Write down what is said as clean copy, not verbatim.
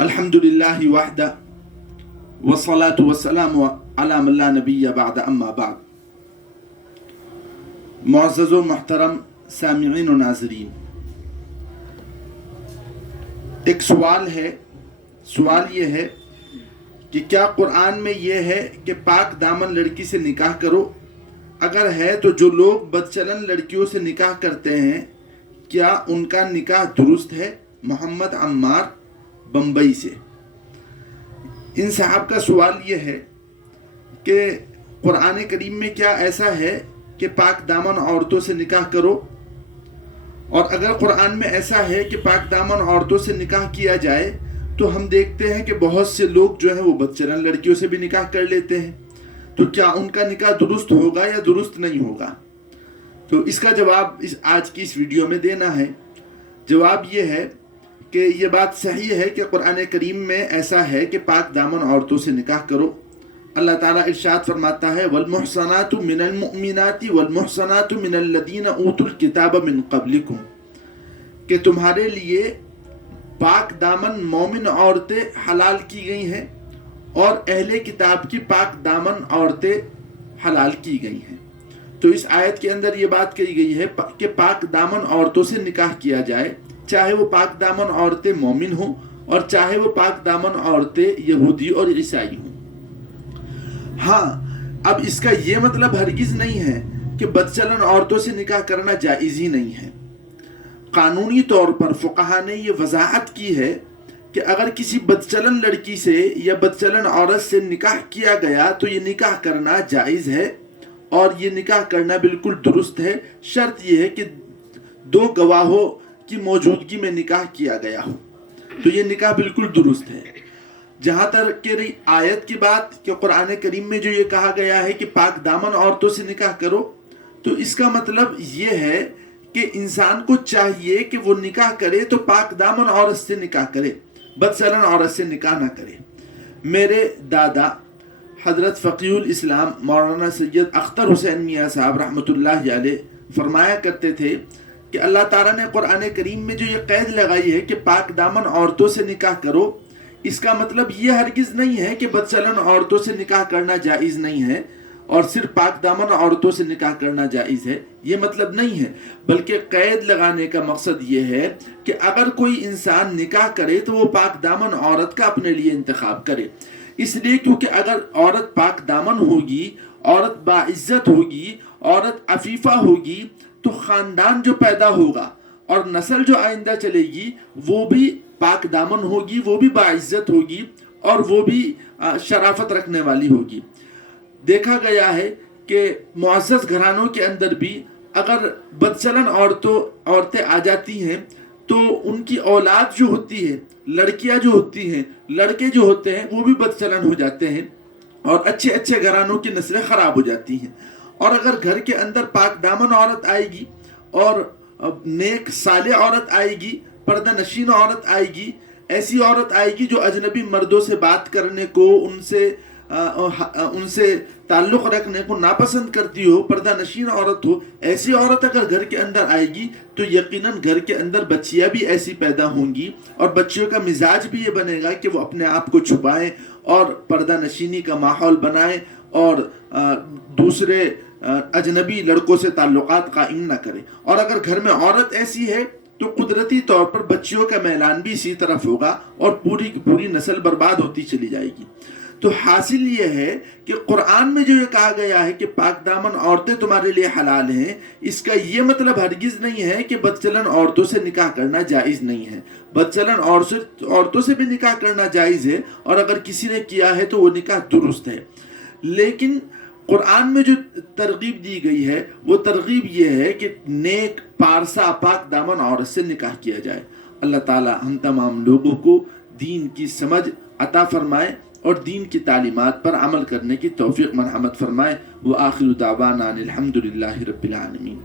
الحمدللہ وحدہ والصلاة والسلام علی من لا نبی بعد اما بعد. معزز و محترم سامعین و ناظرین، ایک سوال ہے. سوال یہ ہے کہ کیا قرآن میں یہ ہے کہ پاک دامن لڑکی سے نکاح کرو؟ اگر ہے تو جو لوگ بدچلن لڑکیوں سے نکاح کرتے ہیں کیا ان کا نکاح درست ہے؟ محمد عمار بمبئی سے. ان صاحب کا سوال یہ ہے کہ قرآن کریم میں کیا ایسا ہے کہ پاک دامن عورتوں سے نکاح کرو؟ اور اگر قرآن میں ایسا ہے کہ پاک دامن عورتوں سے نکاح کیا جائے تو ہم دیکھتے ہیں کہ بہت سے لوگ جو ہیں وہ بدچلن لڑکیوں سے بھی نکاح کر لیتے ہیں. تو کیا ان کا نکاح درست ہوگا یا درست نہیں ہوگا؟ تو اس کا جواب آج کی اس ویڈیو میں دینا ہے. جواب یہ ہے کہ یہ بات صحیح ہے کہ قرآن کریم میں ایسا ہے کہ پاک دامن عورتوں سے نکاح کرو. اللہ تعالیٰ ارشاد فرماتا ہے والمحصنات من المؤمنات والمحصنات من الذین اوتوا الکتاب من قبلکم، کہ تمہارے لیے پاک دامن مومن عورتیں حلال کی گئی ہیں اور اہل کتاب کی پاک دامن عورتیں حلال کی گئی ہیں. تو اس آیت کے اندر یہ بات کہی گئی ہے کہ پاک دامن عورتوں سے نکاح کیا جائے، چاہے وہ پاک دامن عورتیں مومن ہوں اور چاہے وہ پاک دامن عورتیں یہودی اور عیسائی ہوں. ہاں، اب اس کا یہ مطلب ہرگز نہیں ہے کہ بدچلن عورتوں سے نکاح کرنا جائز ہی نہیں ہے. قانونی طور پر فقہا نے یہ وضاحت کی ہے کہ اگر کسی بدچلن لڑکی سے یا بدچلن عورت سے نکاح کیا گیا تو یہ نکاح کرنا جائز ہے اور یہ نکاح کرنا بالکل درست ہے. شرط یہ ہے کہ دو گواہوں کی موجودگی میں نکاح کیا گیا ہو تو یہ نکاح بالکل درست ہے. جہاں تک کہ رہی آیت کی بات کہ قرآن کریم میں جو یہ کہا گیا ہے کہ پاک دامن عورتوں سے نکاح کرو، تو اس کا مطلب یہ ہے کہ انسان کو چاہیے کہ وہ نکاح کرے تو پاک دامن عورت سے نکاح کرے، بدچلن عورت سے نکاح نہ کرے. میرے دادا حضرت فقیہ الاسلام مولانا سید اختر حسین میاں صاحب رحمۃ اللہ علیہ فرمایا کرتے تھے کہ اللہ تعالیٰ نے قرآن کریم میں جو یہ قید لگائی ہے کہ پاک دامن عورتوں سے نکاح کرو، اس کا مطلب یہ ہرگز نہیں ہے کہ بدچلن عورتوں سے نکاح کرنا جائز نہیں ہے اور صرف پاک دامن عورتوں سے نکاح کرنا جائز ہے، یہ مطلب نہیں ہے. بلکہ قید لگانے کا مقصد یہ ہے کہ اگر کوئی انسان نکاح کرے تو وہ پاک دامن عورت کا اپنے لیے انتخاب کرے. اس لیے کیونکہ اگر عورت پاک دامن ہوگی، عورت باعزت ہوگی، عورت عفیفہ ہوگی تو خاندان جو پیدا ہوگا اور نسل جو آئندہ چلے گی وہ بھی پاک دامن ہوگی، وہ بھی باعزت ہوگی اور وہ بھی شرافت رکھنے والی ہوگی. دیکھا گیا ہے کہ معزز گھرانوں کے اندر بھی اگر بدچلن عورتیں آ جاتی ہیں تو ان کی اولاد جو ہوتی ہے، لڑکیاں جو ہوتی ہیں، لڑکے جو ہوتے ہیں وہ بھی بدچلن ہو جاتے ہیں اور اچھے اچھے گھرانوں کی نسلیں خراب ہو جاتی ہیں. اور اگر گھر کے اندر پاک دامن عورت آئے گی اور نیک صالح عورت آئے گی، پردہ نشین عورت آئے گی، ایسی عورت آئے گی جو اجنبی مردوں سے بات کرنے کو، ان سے تعلق رکھنے کو ناپسند کرتی ہو، پردہ نشین عورت ہو، ایسی عورت اگر گھر کے اندر آئے گی تو یقیناً گھر کے اندر بچیاں بھی ایسی پیدا ہوں گی اور بچیوں کا مزاج بھی یہ بنے گا کہ وہ اپنے آپ کو چھپائیں اور پردہ نشینی کا ماحول بنائیں اور دوسرے اجنبی لڑکوں سے تعلقات قائم نہ کریں. اور اگر گھر میں عورت ایسی ہے تو قدرتی طور پر بچیوں کا میلان بھی اسی طرف ہوگا اور پوری کی پوری نسل برباد ہوتی چلی جائے گی. تو حاصل یہ ہے کہ قرآن میں جو یہ کہا گیا ہے کہ پاک دامن عورتیں تمہارے لیے حلال ہیں، اس کا یہ مطلب ہرگز نہیں ہے کہ بدچلن عورتوں سے نکاح کرنا جائز نہیں ہے. بدچلن عورتوں سے بھی نکاح کرنا جائز ہے اور اگر کسی نے کیا ہے تو وہ نکاح درست ہے. لیکن قرآن میں جو ترغیب دی گئی ہے وہ ترغیب یہ ہے کہ نیک پارسا پاک دامن عورت سے نکاح کیا جائے. اللہ تعالی ہم تمام لوگوں کو دین کی سمجھ عطا فرمائے اور دین کی تعلیمات پر عمل کرنے کی توفیق مرحمت فرمائے. وآخر دعوانا الحمدللہ رب العالمین.